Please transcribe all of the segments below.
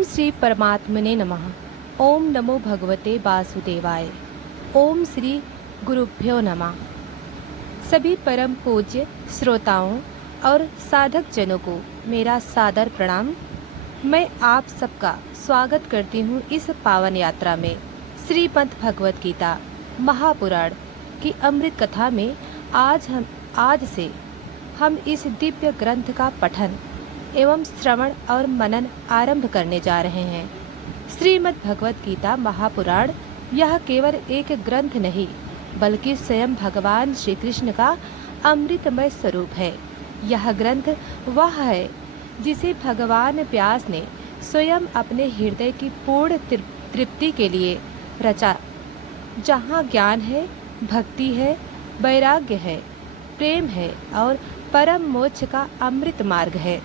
ओम श्री परमात्मने नमः। ओम नमो भगवते वासुदेवाय। ओम श्री गुरुभ्यो नमः। सभी परम पूज्य श्रोताओं और साधक जनों को मेरा सादर प्रणाम। मैं आप सबका स्वागत करती हूँ इस पावन यात्रा में। श्रीमद् भगवत गीता महापुराण की अमृत कथा में आज से हम इस दिव्य ग्रंथ का पठन एवं श्रवण और मनन आरंभ करने जा रहे हैं। श्रीमद् भगवत गीता महापुराण यह केवल एक ग्रंथ नहीं बल्कि स्वयं भगवान श्री कृष्ण का अमृतमय स्वरूप है। यह ग्रंथ वह है जिसे भगवान व्यास ने स्वयं अपने हृदय की पूर्ण तृप्ति के लिए रचा, जहाँ ज्ञान है, भक्ति है, वैराग्य है, प्रेम है और परम मोक्ष का अमृत मार्ग है,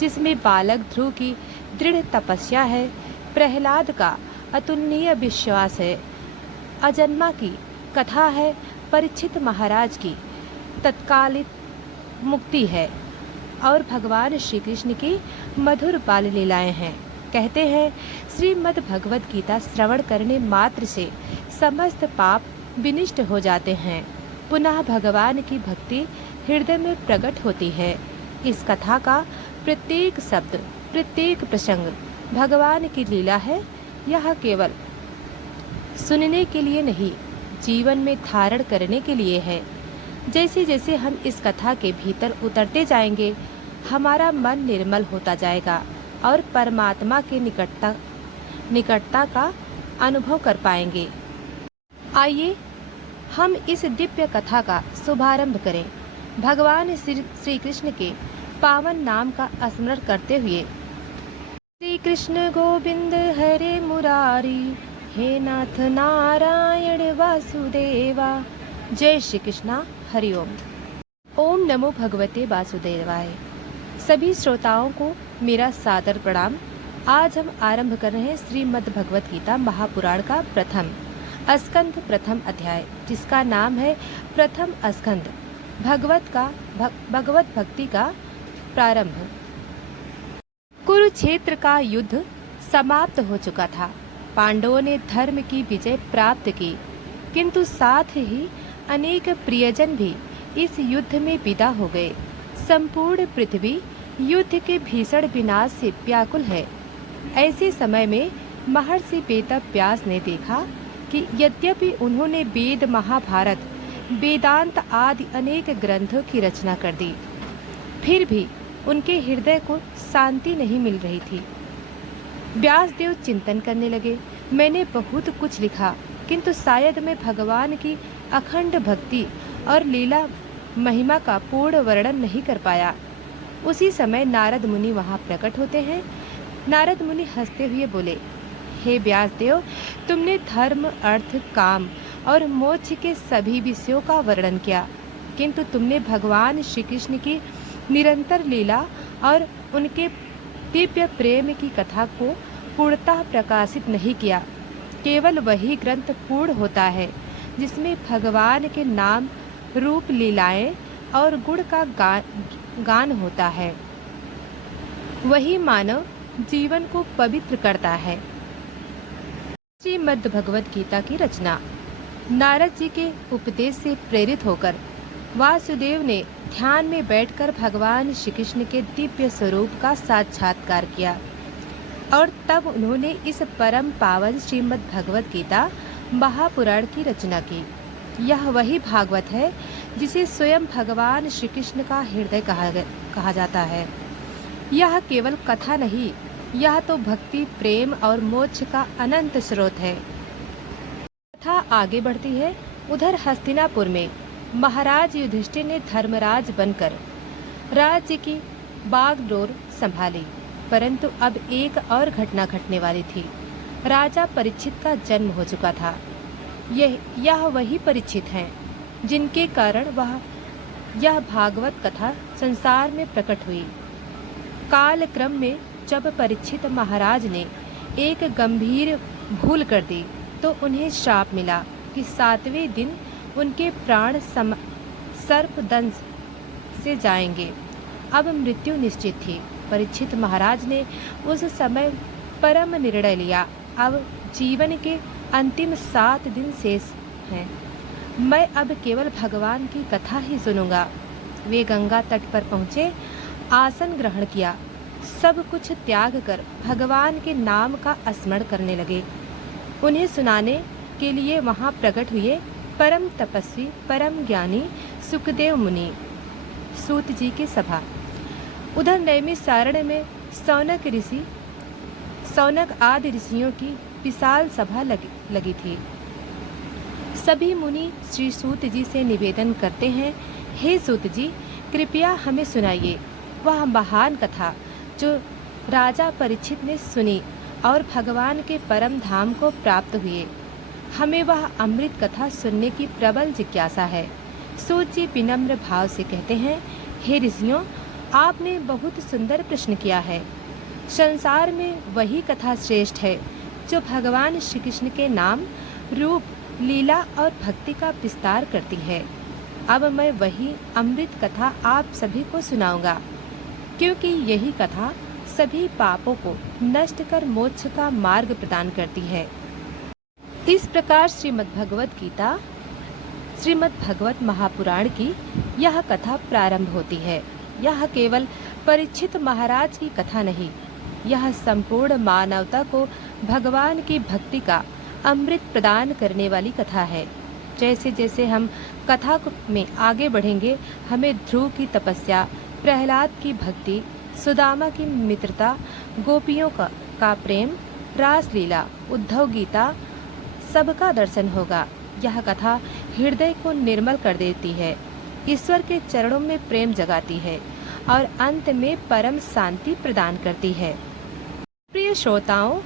जिसमें बालक ध्रुव की दृढ़ तपस्या है, प्रहलाद का अतुलनीय विश्वास है, अजन्मा की कथा है, परीक्षित महाराज की तत्कालिक मुक्ति है और भगवान श्री कृष्ण की मधुर बाल लीलाएं हैं। कहते हैं श्रीमद् भगवत गीता श्रवण करने मात्र से समस्त पाप विनिष्ट हो जाते हैं। पुनः भगवान की भक्ति हृदय में प्रकट होती है। इस कथा का प्रत्येक शब्द, प्रत्येक प्रसंग भगवान की लीला है। यह केवल सुनने के लिए नहीं, जीवन में धारण करने के लिए है। जैसे जैसे हम इस कथा के भीतर उतरते जाएंगे, हमारा मन निर्मल होता जाएगा और परमात्मा के निकटता का अनुभव कर पाएंगे। आइए हम इस दिव्य कथा का शुभारंभ करें। भगवान श्री कृष्ण के पावन नाम का स्मरण करते हुए। श्री कृष्ण गोविंद हरे मुरारी, हे नाथ नारायण वासुदेवा। जय श्री कृष्णा। हरिओम। ओम नमो भगवते वासुदेवाय। सभी श्रोताओं को मेरा सादर प्रणाम। आज हम आरंभ कर रहे हैं श्रीमद् भगवत गीता महापुराण का प्रथम स्कंद प्रथम अध्याय, जिसका नाम है प्रथम स्कंद, भगवत भक्ति का प्रारंभ। कुरुक्षेत्र का युद्ध समाप्त हो चुका था। पांडवों ने धर्म की विजय प्राप्त की, किंतु साथ ही अनेक प्रियजन भी इस युद्ध में विदा हो गए। संपूर्ण पृथ्वी युद्ध के भीषण विनाश से व्याकुल है। ऐसे समय में महर्षि वेदव्यास ने देखा कि यद्यपि उन्होंने वेद, महाभारत, वेदांत आदि अनेक ग्रंथों की रचना कर दी, फिर भी उनके हृदय को शांति नहीं मिल रही थी। व्यासदेव चिंतन करने लगे, मैंने बहुत कुछ लिखा, किंतु शायद मैं भगवान की अखंड भक्ति और लीला महिमा का पूर्ण वर्णन नहीं कर पाया। उसी समय नारद मुनि वहां प्रकट होते हैं। नारद मुनि हंसते हुए बोले, हे व्यासदेव, तुमने धर्म, अर्थ, काम और मोक्ष के सभी विषयों का वर्णन किया, किंतु तुमने भगवान श्री कृष्ण की निरंतर लीला और उनके दिव्य प्रेम की कथा को पूर्णतः प्रकाशित नहीं किया। केवल वही ग्रंथ पूर्ण होता है जिसमें भगवान के नाम, रूप, लीलाएं और गुण का गान होता है। वही मानव जीवन को पवित्र करता है। श्रीमद् भगवत गीता की रचना। नारद जी के उपदेश से प्रेरित होकर वासुदेव ने ध्यान में बैठकर भगवान श्री कृष्ण के दिव्य स्वरूप का साक्षात्कार किया और तब उन्होंने इस परम पावन श्रीमद् भगवत गीता महापुराण की रचना की। यह वही भागवत है जिसे स्वयं भगवान श्री कृष्ण का हृदय कहा जाता है। यह केवल कथा नहीं, यह तो भक्ति, प्रेम और मोक्ष का अनंत स्रोत है। कथा आगे बढ़ती है। उधर हस्तिनापुर में महाराज युधिष्ठिर ने धर्मराज बनकर राज्य की बागडोर संभाली, परंतु अब एक और घटना घटने वाली थी। राजा परीक्षित का जन्म हो चुका था। यह वही परीक्षित हैं जिनके कारण यह भागवत कथा संसार में प्रकट हुई। काल क्रम में जब परीक्षित महाराज ने एक गंभीर भूल कर दी, तो उन्हें श्राप मिला कि 7वें दिन उनके प्राण सर्पदंश से जाएंगे। अब मृत्यु निश्चित थी। परीक्षित महाराज ने उस समय परम निर्णय लिया। अब जीवन के अंतिम 7 दिन शेष हैं। मैं अब केवल भगवान की कथा ही सुनूंगा। वे गंगा तट पर पहुँचे, आसन ग्रहण किया, सब कुछ त्याग कर भगवान के नाम का स्मरण करने लगे। उन्हें सुनाने के लिए वहाँ प्रकट हुए परम तपस्वी, परम ज्ञानी सुखदेव मुनि। सूत जी की सभा। उधर नैमिषारण्य में सौनक आदि ऋषियों की विशाल सभा लगी थी। सभी मुनि श्री सूत जी से निवेदन करते हैं, हे सूत जी, कृपया हमें सुनाइए वह महान कथा जो राजा परीक्षित ने सुनी और भगवान के परम धाम को प्राप्त हुए। हमें वह अमृत कथा सुनने की प्रबल जिज्ञासा है। सूत जी विनम्र भाव से कहते हैं, हे ऋषियों, आपने बहुत सुंदर प्रश्न किया है। संसार में वही कथा श्रेष्ठ है जो भगवान श्री कृष्ण के नाम, रूप, लीला और भक्ति का विस्तार करती है। अब मैं वही अमृत कथा आप सभी को सुनाऊंगा, क्योंकि यही कथा सभी पापों को नष्ट कर मोक्ष का मार्ग प्रदान करती है। इस प्रकार श्रीमद्भगवत महापुराण की यह कथा प्रारंभ होती है। यह केवल परीक्षित महाराज की कथा नहीं, यह संपूर्ण मानवता को भगवान की भक्ति का अमृत प्रदान करने वाली कथा है। जैसे जैसे हम कथा में आगे बढ़ेंगे, हमें ध्रुव की तपस्या, प्रहलाद की भक्ति, सुदामा की मित्रता, गोपियों का प्रेम, रासलीला, उद्धव गीता सबका दर्शन होगा। यह कथा हृदय को निर्मल कर देती है, ईश्वर के चरणों में प्रेम जगाती है और अंत में परम शांति प्रदान करती है। प्रिय श्रोताओं,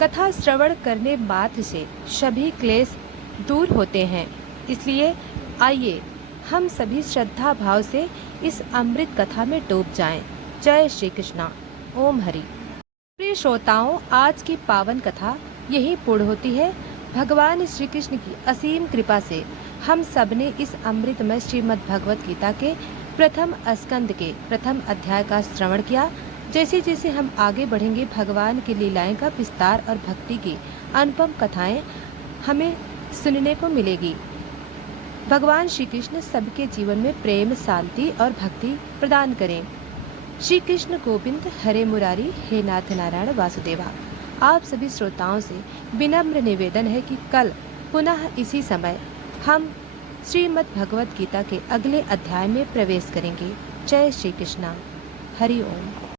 कथा श्रवण करने मात्र से सभी क्लेश दूर होते हैं। इसलिए आइए हम सभी श्रद्धा भाव से इस अमृत कथा में डूब जाएं। जय श्री कृष्णा। ओम हरि। प्रिय श्रोताओं, आज की पावन कथा यही पूर्ण होती है। भगवान श्री कृष्ण की असीम कृपा से हम सब ने इस अमृतमय श्रीमद् भगवत गीता के प्रथम स्कंद के प्रथम अध्याय का श्रवण किया। जैसे जैसे हम आगे बढ़ेंगे, भगवान की लीलाएं का विस्तार और भक्ति की अनुपम कथाएं हमें सुनने को मिलेगी। भगवान श्री कृष्ण सबके जीवन में प्रेम, शांति और भक्ति प्रदान करें। श्री कृष्ण गोविंद हरे मुरारी, हे नाथ नारायण वासुदेवा। आप सभी श्रोताओं से विनम्र निवेदन है कि कल पुनः इसी समय हम श्रीमद् भगवत गीता के अगले अध्याय में प्रवेश करेंगे। जय श्री कृष्णा। हरि ओम।